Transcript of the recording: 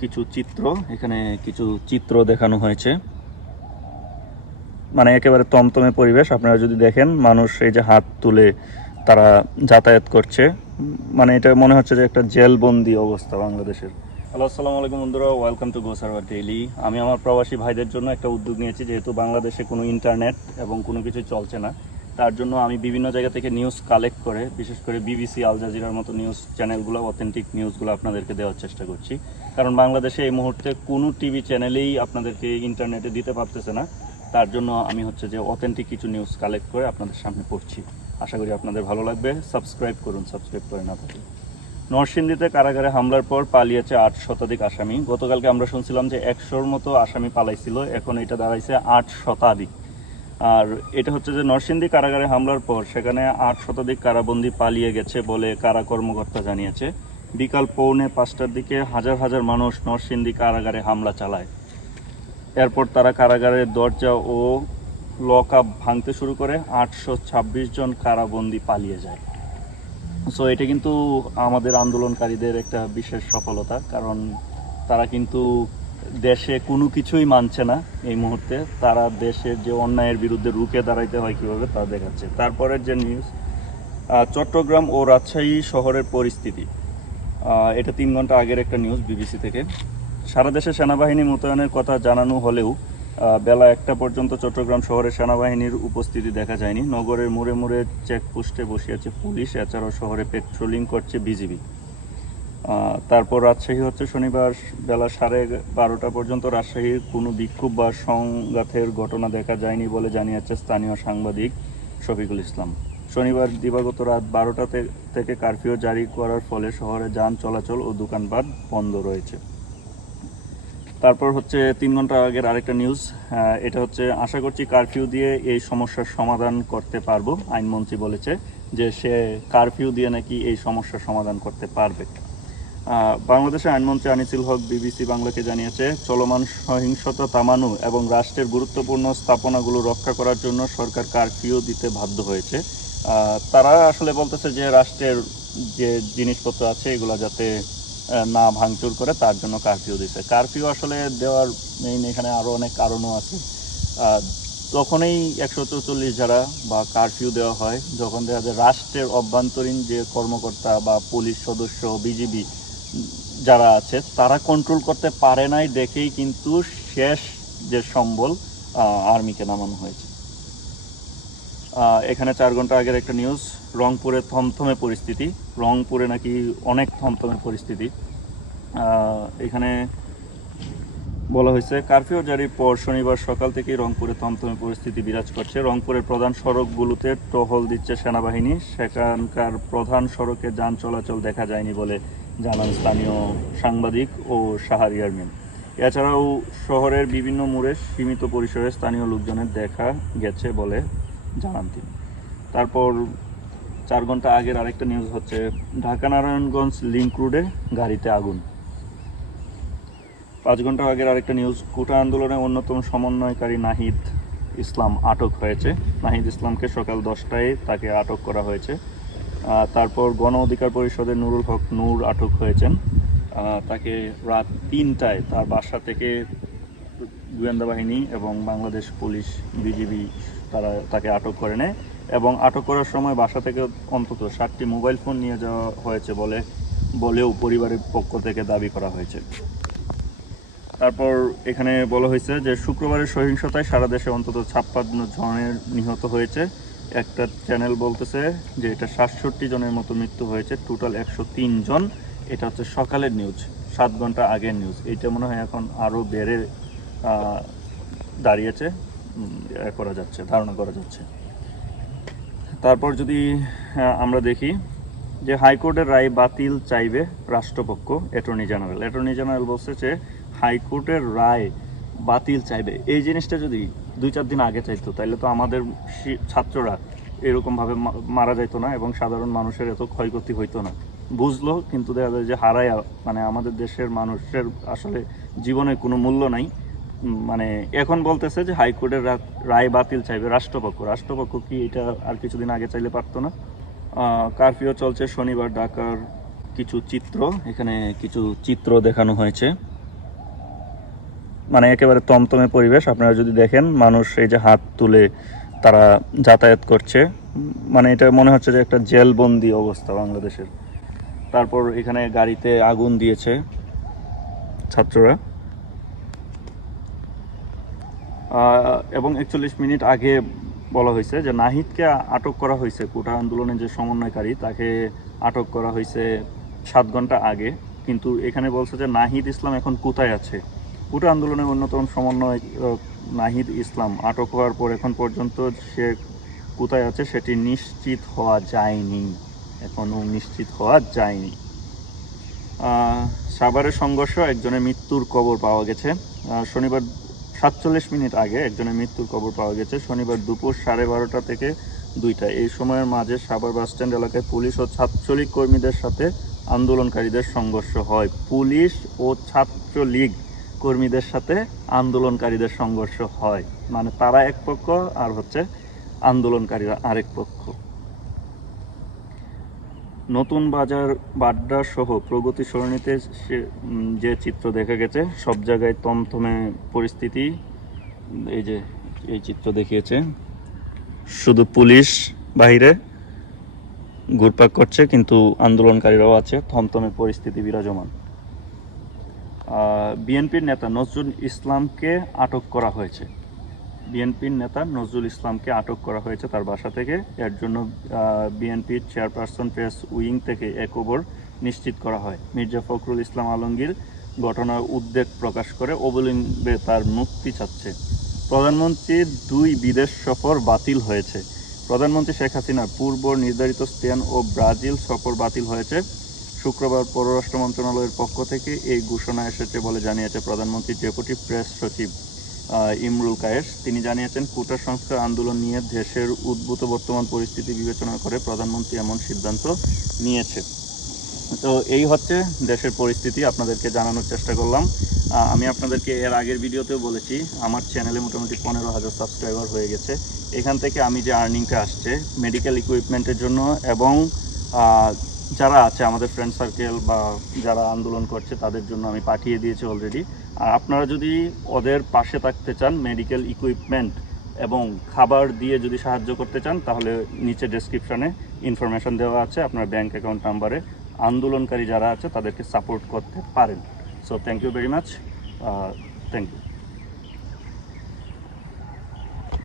কিছু চিত্র, এখানে কিছু চিত্র দেখানো হয়েছে। মানে একেবারে তমতমে পরিবেশ, আপনারা যদি দেখেন, মানুষ এই যে হাত তুলে তারা যাতায়াত করছে। মানে এটা মনে হচ্ছে যে একটা জেলবন্দি অবস্থা বাংলাদেশের। হ্যালো, আসসালামু আলাইকুম বন্ধুরা, ওয়েলকাম টু গোসারওয়ার ডেইলি আমি আমার প্রবাসী ভাইদের জন্য একটা উদ্যোগ নিয়েছি, যেহেতু বাংলাদেশে কোনো ইন্টারনেট এবং কোনো কিছু চলছে না। তার জন্য আমি বিভিন্ন জায়গা থেকে নিউজ কালেক্ট করে, বিশেষ করে বিবিসি আল জাজিরার মতো নিউজ চ্যানেলগুলো অথেন্টিক নিউজগুলো আপনাদেরকে দেওয়ার চেষ্টা করছি। কারণ বাংলাদেশে এই মুহূর্তে কোনো টিভি চ্যানেলেই আপনাদেরকে ইন্টারনেটে দিতে পারতেছে না। তার জন্য আমি হচ্ছে যে অথেন্টিক কিছু নিউজ কালেক্ট করে আপনাদের সামনে পড়ছি। আশা করি আপনাদের ভালো লাগবে। সাবস্ক্রাইব করুন সাবস্ক্রাইব করে না থাকলে নরসিংদীতে কারাগারে হামলার পর পালিয়েছে আট শতাধিক আসামি। গতকালকে আমরা শুনছিলাম যে একশোর মতো আসামি পালাইছিল। এখন এটা দাঁড়াইছে আট শতাধিক। আর এটা হচ্ছে যে নরসিংদী কারাগারে হামলার পর সেখানে আট শতাধিক কারাবন্দী পালিয়ে গেছে বলে কারা কর্মকর্তা জানিয়েছে। বিকাল পৌনে পাঁচটার দিকে হাজার হাজার মানুষ নরসিংদী কারাগারে হামলা চালায়। এরপর তারা কারাগারের দরজা ও লক আপ ভাঙতে শুরু করে, আটশো ছাব্বিশ জন কারাবন্দী পালিয়ে যায়। সো এটা কিন্তু আমাদের আন্দোলনকারীদের একটা বিশেষ সফলতা, কারণ তারা কিন্তু দেশে কোনো কিছুই মানছে না এই মুহূর্তে। তারা দেশের যে অন্যায়ের বিরুদ্ধে রুখে দাঁড়াইতে হয় কীভাবে তা দেখাচ্ছে। তারপরের যে নিউজ চট্টগ্রাম ও রাজশাহী শহরের পরিস্থিতি। এটা তিন ঘণ্টা আগের একটা নিউজ বিবিসি থেকে। সারা দেশে সেনাবাহিনী মোতায়েনের কথা জানানো হলেও বেলা একটা পর্যন্ত চট্টগ্রাম শহরে সেনাবাহিনীর উপস্থিতি দেখা যায়নি। নগরের মোড়ে মোড়ে চেকপোস্টে বসিয়েছে পুলিশ, এছাড়াও শহরে পেট্রোলিং করছে বিজিবি তারপর রাজশাহী হচ্ছে শনিবার বেলা সাড়ে বারোটা পর্যন্ত রাজশাহীর কোনো বিক্ষোভ বা সংঘাতের ঘটনা দেখা যায়নি বলে জানিয়েছে স্থানীয় সাংবাদিক শফিকুল ইসলাম। শনিবার দিবাগত রাত বারোটা থেকে কারফিউ জারি করার ফলে শহরে যান চলাচল ও দোকানপাট বন্ধ রয়েছে। তারপর হচ্ছে তিন ঘণ্টা আগের আরেকটা নিউজ এটা হচ্ছে আশা করছি কারফিউ দিয়ে এই সমস্যার সমাধান করতে পারব, আইনমন্ত্রী বলেছে যে সে কারফিউ দিয়ে নাকি এই সমস্যার সমাধান করতে পারবে। বাংলাদেশের আইনমন্ত্রী আনিসুল হক বিবিসি বাংলাকে জানিয়েছে, চলমান সহিংসতা থামানো এবং রাষ্ট্রের গুরুত্বপূর্ণ স্থাপনাগুলো রক্ষা করার জন্য সরকার কারফিউ দিতে বাধ্য হয়েছে। তারা আসলে বলতেছে যে রাষ্ট্রের যে জিনিসপত্র আছে, এগুলো যাতে না ভাঙচুর করে, তার জন্য কারফিউ দিছে। কারফিউ আসলে দেওয়ার মেইন এখানে আরও অনেক কারণও আছে। তখনই একশো চৌচল্লিশ যারা বা কারফিউ দেওয়া হয়, যখন দেখা যায় রাষ্ট্রের অভ্যন্তরীণ যে কর্মকর্তা বা পুলিশ সদস্য, বিজিবি যারা আছে, তারা কন্ট্রোল করতে পারে নাই দেখেই কিন্তু শেষ যে সম্বল আর্মিকে নামানো হয়েছে। এখানে চার ঘণ্টা আগের একটা নিউজ রংপুরে থমথমে পরিস্থিতি। রংপুরে নাকি অনেক থমথমে পরিস্থিতি। এখানে বলা হয়েছে, কারফিউ জারির পর শনিবার সকাল থেকেই রংপুরে থমথমে পরিস্থিতি বিরাজ করছে। রংপুরের প্রধান সড়কগুলোতে টহল দিচ্ছে সেনাবাহিনী। সেখানকার প্রধান সড়কে যান চলাচল দেখা যায়নি বলে জানান স্থানীয় সাংবাদিক ও সাহারিয়ার মিল এছাড়াও শহরের বিভিন্ন মোড়ে সীমিত পরিসরে স্থানীয় লোকজনের দেখা গেছে বলে জানান তিনি। তারপর চার ঘণ্টা আগের আরেকটা নিউজ হচ্ছে ঢাকা নারায়ণগঞ্জ লিঙ্ক রোডে গাড়িতে আগুন। পাঁচ ঘণ্টা আগের আরেকটা নিউজ কোটা আন্দোলনের অন্যতম সমন্বয়কারী নাহিদ ইসলাম আটক হয়েছে। নাহিদ ইসলামকে সকাল দশটায় তাকে আটক করা হয়েছে। তারপর গণ অধিকার পরিষদের নুরুল হক নূর আটক হয়েছেন। তাকে রাত তিনটায় তার বাসা থেকে গোয়েন্দা বাহিনী এবং বাংলাদেশ পুলিশ বিজিবি তারা তাকে আটক করে নেয় এবং আটক করার সময় বাসা থেকে অন্তত সাতটি মোবাইল ফোন নিয়ে যাওয়া হয়েছে বলে বলেও পরিবারের পক্ষ থেকে দাবি করা হয়েছে। তারপর এখানে বলা হয়েছে যে শুক্রবারের সহিংসতায় সারা দেশে অন্তত ছাপ্পান্ন জনের নিহত হয়েছে। একটা চ্যানেল বলতেছে যে এটা সাতষট্টি জনের মতো মৃত্যু হয়েছে টোটাল একশো তিন জন। এটা হচ্ছে সকালের নিউজ সাত ঘণ্টা আগের নিউজ এটা মনে হয় এখন আরও বেড়ে দাঁড়িয়েছে। করা যাচ্ছে, ধারণা করা যাচ্ছে। তারপর যদি আমরা দেখি যে হাইকোর্টের রায় বাতিল চাইবে রাষ্ট্রপক্ষ, অ্যাটর্নি জেনারেল। অ্যাটর্নি জেনারেল বলছে যে হাইকোর্টের রায় বাতিল চাইবে। এই জিনিসটা যদি দুই চার দিন আগে চাইতো তাহলে তো আমাদের ছাত্ররা এরকমভাবে মারা যাইতো না এবং সাধারণ মানুষের এত ক্ষয়ক্ষতি হইতো না। বুঝলো, কিন্তু দেখা যায় যে হারায় মানে আমাদের দেশের মানুষের আসলে জীবনে কোনো মূল্য নাই। মানে এখন বলতেছে যে হাইকোর্টের রায় বাতিল চাইবে রাষ্ট্রপক্ষ। রাষ্ট্রপক্ষ কি এটা আর কিছুদিন আগে চাইলে পারতো না? কারফিউ চলছে শনিবার, ঢাকার কিছু চিত্র, এখানে কিছু চিত্র দেখানো হয়েছে। মানে একেবারে তমতমে পরিবেশ। আপনারা যদি দেখেন, মানুষ এই যে হাত তুলে তারা যাতায়াত করছে। মানে এটা মনে হচ্ছে যে একটা জেলবন্দি অবস্থা বাংলাদেশের। তারপর এখানে গাড়িতে আগুন দিয়েছে ছাত্ররা। এবং একচল্লিশ মিনিট আগে বলা হয়েছে যে নাহিদকে আটক করা হয়েছে। কোটা আন্দোলনের যে সমন্বয়কারী, তাকে আটক করা হয়েছে সাত ঘণ্টা আগে। কিন্তু এখানে বলছে যে নাহিদ ইসলাম এখন কোথায় আছে? কোটা আন্দোলনের অন্যতম সমন্বয় নাহিদ ইসলাম আটক হওয়ার পর এখন পর্যন্ত সে কোথায় আছে সেটি নিশ্চিত হওয়া যায়নি। এখনও নিশ্চিত হওয়া যায়নি। সাভারের সংঘর্ষ, একজনের মৃত্যুর কবর পাওয়া গেছে। শনিবার সাতচল্লিশ মিনিট আগে একজনের মৃত্যুর কবর পাওয়া গেছে। শনিবার দুপুর সাড়ে বারোটা থেকে দুইটা। এই সময়ের মাঝে সাভার বাসস্ট্যান্ড এলাকায় পুলিশ ও ছাত্রলীগ কর্মীদের সাথে আন্দোলনকারীদের সংঘর্ষ হয়। পুলিশ ও ছাত্রলীগ কর্মীদের সাথে আন্দোলনকারীদের সংঘর্ষ হয়। মানে তারা এক পক্ষ আর হচ্ছে আন্দোলনকারীরা আরেক পক্ষ। নতুন বাজার, বাড্ডা সহ প্রগতি সরণিতে যে চিত্র দেখা গেছে, সব জায়গায় তমথমে পরিস্থিতি এই যে, এই চিত্র দেখিয়েছে। শুধু পুলিশ বাইরে ঘুরপাক করছে, কিন্তু আন্দোলনকারীরাও আছে, থমথমে পরিস্থিতি বিরাজমান। বিএনপির নেতা নজরুল ইসলামকে আটক করা হয়েছে। বিএনপির নেতা নজরুল ইসলামকে আটক করা হয়েছে তার বাসা থেকে। এর জন্য বিএনপির চেয়ারপারসন প্রেস উইং থেকে এক ওভার নিশ্চিত করা হয়। মির্জা ফখরুল ইসলাম আলমগীর ঘটনার উদ্বেগ প্রকাশ করে, অবলম্বে তার মুক্তি চাচ্ছে। প্রধানমন্ত্রীর দুই বিদেশ সফর বাতিল হয়েছে। প্রধানমন্ত্রী শেখ হাসিনার পূর্ব নির্ধারিত স্পেন ও ব্রাজিল সফর বাতিল হয়েছে। শুক্রবার পররাষ্ট্র মন্ত্রণালয়ের পক্ষ থেকে এই ঘোষণা এসেছে বলে জানিয়েছে প্রধানমন্ত্রী ডেপুটি প্রেস সচিব ইমরুল কায়েস। তিনি জানিয়েছেন, কোটা সংস্কার আন্দোলন নিয়ে দেশের উদ্ভূত বর্তমান পরিস্থিতি বিবেচনা করে প্রধানমন্ত্রী এমন সিদ্ধান্ত নিয়েছে। তো এই হচ্ছে দেশের পরিস্থিতি, আপনাদেরকে জানানোর চেষ্টা করলাম। আমি আপনাদেরকে এর আগের ভিডিওতেও বলেছি, আমার চ্যানেলে মোটামুটি পনেরো হাজার সাবস্ক্রাইবার হয়ে গেছে। এখান থেকে আমি যে আর্নিংটা আসছে মেডিকেল ইকুইপমেন্টের জন্য এবং যারা আছে, আমাদের ফ্রেন্ড সার্কেল বা যারা আন্দোলন করছে, তাদের জন্য আমি পাঠিয়ে দিয়েছি অলরেডি আর আপনারা যদি ওদের পাশে থাকতে চান মেডিকেল ইকুইপমেন্ট এবং খাবার দিয়ে যদি সাহায্য করতে চান, তাহলে নিচে ডেসক্রিপশানে ইনফরমেশন দেওয়া আছে আপনার ব্যাংক অ্যাকাউন্ট নাম্বারে আন্দোলনকারী যারা আছে, তাদেরকে সাপোর্ট করতে পারেন। So thank you very much thank you